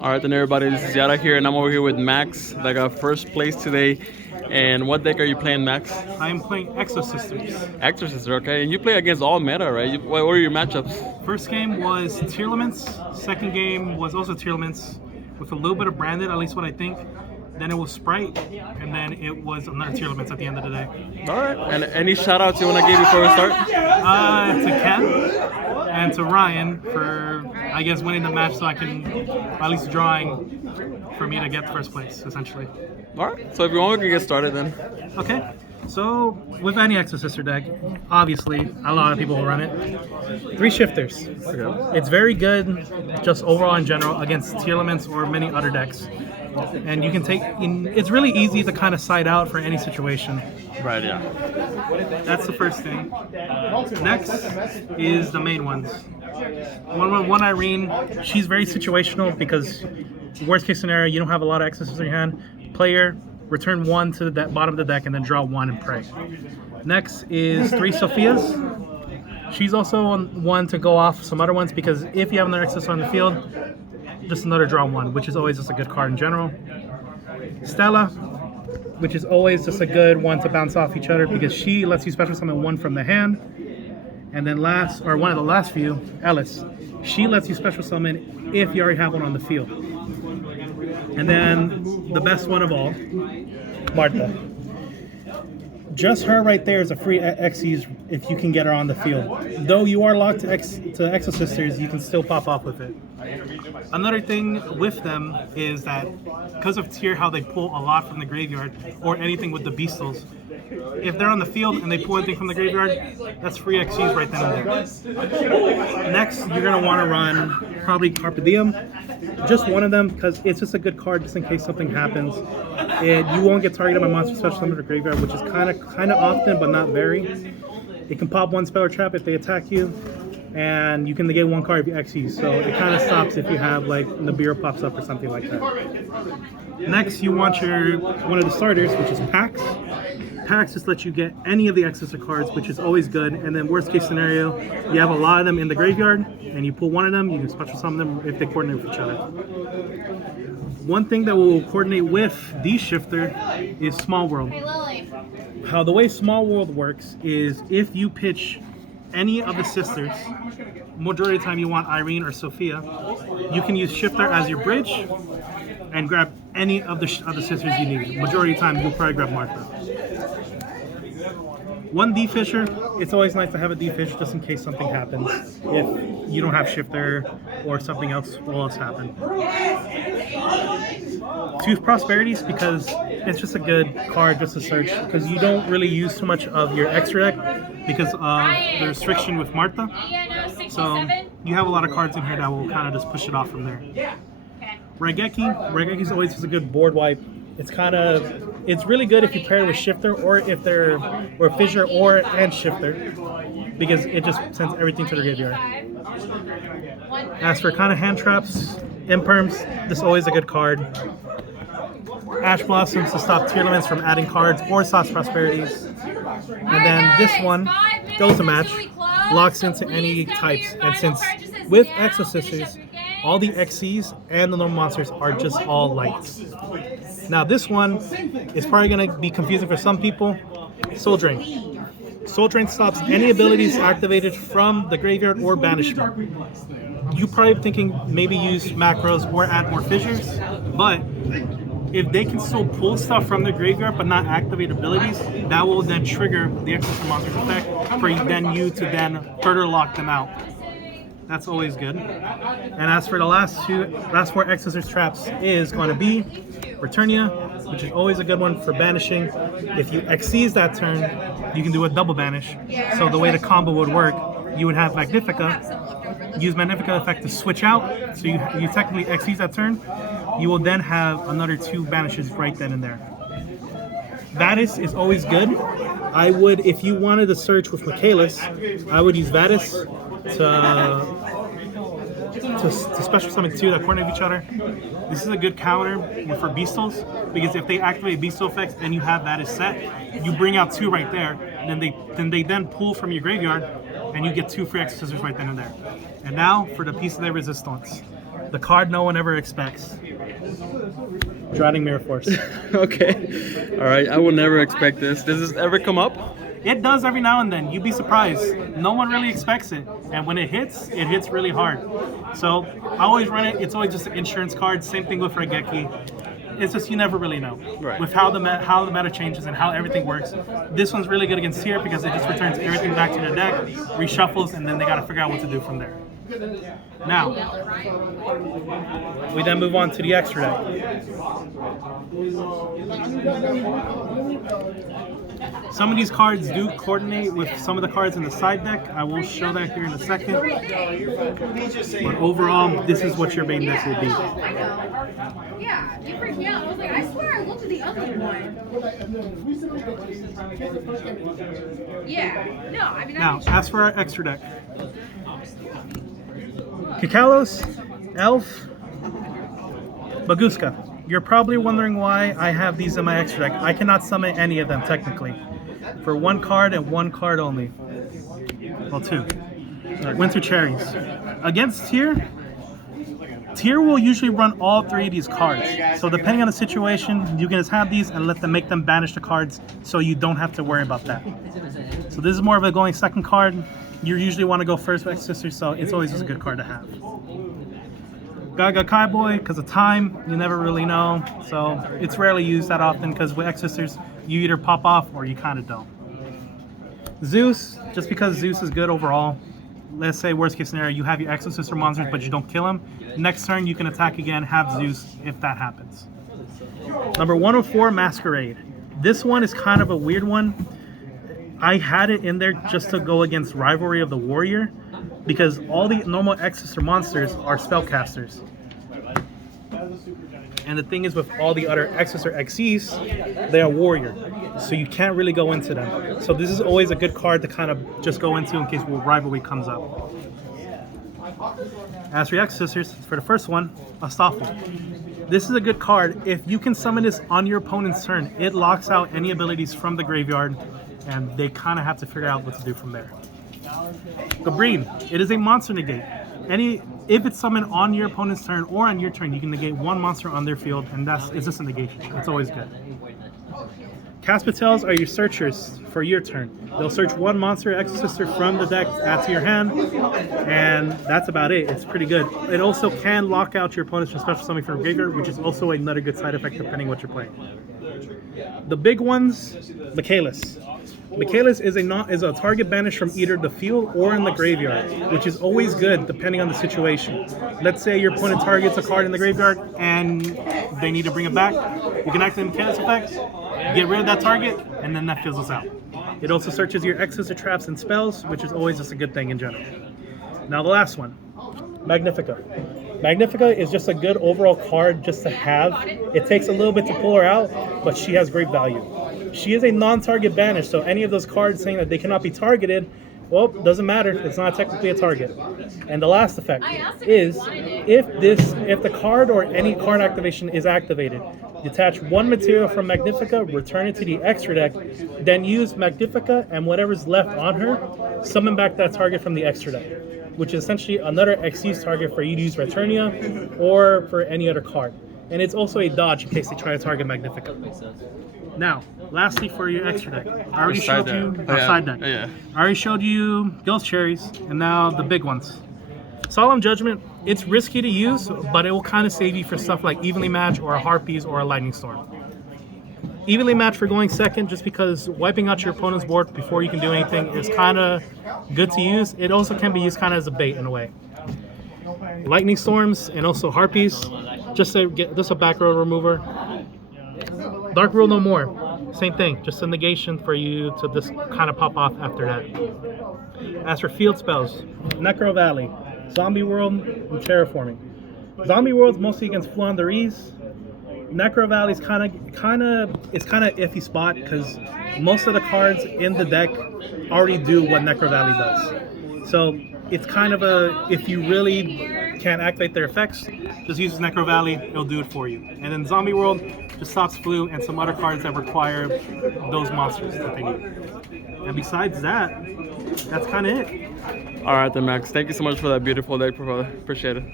All right, then everybody, this is Yara here, and I'm over here with Max that got first place today. And what deck are you playing, Max? I am playing Exosisters. Exosister, okay. And you play against all meta, right? What are your matchups? First game was Tearlaments. Second game was also Tearlaments with a little bit of Branded, at least what I think. Then it was Sprite, and then it was another Tearlaments at the end of the day. All right. And any shout outs you want to give before we start? To Ken and to Ryan for, I guess, winning the match so I can, at least drawing for me to get first place, essentially. All right. So if you want, we can get started then. Okay. So, with any Exosister deck, obviously, a lot of people will run it. 3 shifters. Okay. It's very good, just overall in general, against Tearlaments or many other decks. And you can it's really easy to kind of side out for any situation. Right, yeah. That's the first thing. Next is the main ones. One Irene, she's very situational because worst case scenario, you don't have a lot of Exosists in your hand. Player, return 1 to the bottom of the deck and then draw 1 and pray. Next is 3 Sophias. She's also one to go off some other ones because if you have another Exos on the field, just another draw 1, which is always just a good card in general. Stella, which is always just a good one to bounce off each other because she lets you special summon 1 from the hand. And then one of the last few, Ellis, she lets you special summon if you already have one on the field. And then the best one of all, Martha. Just her right there is a free Xyz if you can get her on the field. Though you are locked to Exosisters, you can still pop off with it. Another thing with them is that because of tier, how they pull a lot from the graveyard or anything with the Beastals, if they're on the field and they pull anything from the graveyard, that's free Xyz right then and there. Next, you're going to want to run probably Carpe Diem. Just one of them because it's just a good card just in case something happens. You won't get targeted by monster special summon or graveyard, which is kind of often, but not very. It can pop 1 spell or trap if they attack you, and you can negate 1 card if you Xyz. So it kind of stops if you have like Nibiru pops up or something like that. Next, you want one of the starters, which is Pax. Pax just lets you get any of the Exosister cards, which is always good. And then worst case scenario, you have a lot of them in the graveyard, and you pull one of them, you can special summon them if they coordinate with each other. One thing that will coordinate with the shifter is Small World. How the way Small World works is if you pitch any of the sisters, majority of the time you want Irene or Sophia, you can use shifter as your bridge and grab any of the sisters you need. Majority of the time you'll probably grab Martha. 1 D-Fisher, it's always nice to have a D-Fish just in case something happens. If you don't have shifter or something else will else happen. 2 Prosperities because it's just a good card just to search because you don't really use too much of your extra deck because of the restriction with Martha. So you have a lot of cards in here that will kind of just push it off from there. Raigeki is always just a good board wipe. It's really good if you pair it with shifter or fissure and shifter because it just sends everything to the graveyard. As for kind of hand traps, Imperms, this is always a good card. Ash Blossoms to stop Tearlaments from adding cards or stops Prosperities. And then this one goes to match, locks into any types. And since with Exosisters, all the Xyz and the normal monsters are just all lights. Now this one is probably going to be confusing for some people. Soul Drain. Soul Drain stops any abilities activated from the graveyard or banishment. You probably thinking maybe use macros or add more fissures, but if they can still pull stuff from the graveyard but not activate abilities, that will then trigger the Exosister Monsters effect for you to then further lock them out. That's always good. And as for the last 4 Exosister traps is going to be Returnia, which is always a good one for banishing. If you Xyz that turn, you can do a double banish. So the way the combo would work, you would have Magnifica, use Magnifica effect to switch out. So you technically Xyz that turn. You will then have another 2 banishes right then and there. Vadis is always good. I would, if you wanted to search with Michaelis, I would use Vadis to special summon 2 that coordinate with each other. This is a good counter for Beastals because if they activate Beastal effects and you have Vadis set, you bring out 2 right there, and then they pull from your graveyard, and you get 2 free Exorcisers right then and there. And now for the piece of their resistance. The card no one ever expects. Drowning Mirror Force. Okay. All right. I would never expect this. Does this ever come up? It does every now and then. You'd be surprised. No one really expects it. And when it hits really hard. So I always run it. It's always just an insurance card. Same thing with Regeki. It's just you never really know. Right. With how the meta changes and how everything works. This one's really good against here because it just returns everything back to their deck, reshuffles, and then they got to figure out what to do from there. Now, we then move on to the extra deck. Some of these cards do coordinate with some of the cards in the side deck. I will show that here in a second. But overall, this is what your main deck will be. Yeah, you freaked me out. I was like, I swear I looked at the other one. Yeah, no, I mean, Now, as for our extra deck, Kikalos, Elf, Baguska. You're probably wondering why I have these in my extra deck. I cannot summon any of them technically. For one card and one card only. Well, two. Winter Cherries. Against Tier, Tier will usually run all three of these cards. So depending on the situation, you can just have these and make them banish the cards so you don't have to worry about that. So this is more of a going second card. You usually want to go first with Exosister, so it's always just a good card to have. Gaga Kaiboy, because of time, you never really know. So it's rarely used that often because with Exosisters, you either pop off or you kind of don't. Zeus, just because Zeus is good overall. Let's say worst case scenario, you have your Exosister monsters but you don't kill them. Next turn you can attack again, have Zeus if that happens. Number 104, Masquerade. This one is kind of a weird one. I had it in there just to go against Rivalry of the Warrior because all the normal Exosister monsters are spellcasters. And the thing is with all the other Exosister Xyz, they are warrior. So you can't really go into them. So this is always a good card to kind of just go into in case Rivalry comes up. As for your Exosisters, for the first one, Astolfo. This is a good card. If you can summon this on your opponent's turn, it locks out any abilities from the graveyard and they kind of have to figure out what to do from there. Gabrine, it is a monster negate. If it's summoned on your opponent's turn or on your turn, you can negate one monster on their field, and it's just a negation. It's always good. Caspitels are your searchers for your turn. They'll search one monster Exosister from the deck, add to your hand, and that's about it. It's pretty good. It also can lock out your opponents from special summoning from graveyard, which is also another good side effect depending what you're playing. The big ones, Michaelis. Michaelis is a target banished from either the field or in the graveyard, which is always good depending on the situation. Let's say your opponent targets a card in the graveyard and they need to bring it back. You can activate the Michaelis effect, get rid of that target, and then that fizzles out. It also searches your Exosister traps and spells, which is always just a good thing in general. Now the last one, Magnifica. Magnifica is just a good overall card just to have. It takes a little bit to pull her out, but she has great value. She is a non-target banish, so any of those cards saying that they cannot be targeted, well, doesn't matter. It's not technically a target. And the last effect is if the card or any card activation is activated, detach one material from Magnifica, return it to the extra deck, then use Magnifica and whatever's left on her, summon back that target from the extra deck, which is essentially another Xyz target for you to use Returnia or for any other card. And it's also a dodge in case they try to target Magnifica. Now, lastly for your extra deck, I already showed you side deck. I already showed you Ghost Cherries, and now the big ones. Solemn Judgment, it's risky to use, but it will kind of save you for stuff like Evenly Match or a Harpies or a Lightning Storm. Evenly Match for going second, just because wiping out your opponent's board before you can do anything is kind of good to use. It also can be used kind of as a bait in a way. Lightning Storms and also Harpies, just a back row remover. Dark Rule No More, same thing, just a negation for you to just kind of pop off after that. As for field spells, Necro Valley, Zombie World, and Terraforming. Zombie World's mostly against Flanderies. Necro Valley's kind of iffy spot because most of the cards in the deck already do what Necro Valley does. So it's kind of if you really can't activate their effects, just use Necro Valley, it'll do it for you. And then Zombie World just stops Flu and some other cards that require those monsters that they need. And besides that, that's kind of it. All right then, Max. Thank you so much for that beautiful deck, brother. Appreciate it.